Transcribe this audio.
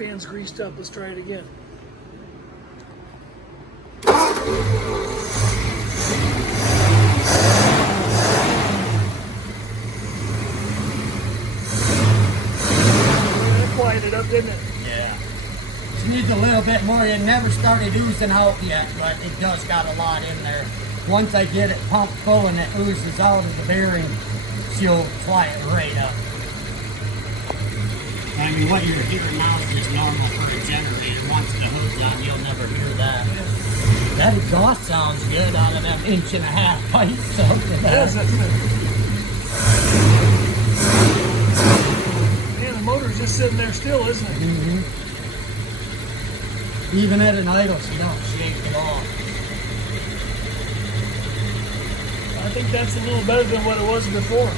fan's greased up. Let's try it again. That quieted up, didn't it? Yeah. It needs a little bit more. It never started oozing out yet, but it does got a lot in there. Once I get it pumped full and it oozes out of the bearing, she'll fly it right up. I mean, what you're hearing now is just normal for a generator. Once the hood's on, you'll never hear that. That exhaust sounds good out of them 1.5-inch pipes up there. Does it? Man, the motor's just sitting there still, isn't it? Mm-hmm. Even at an idle, she don't shake at all. I think that's a little better than what it was before.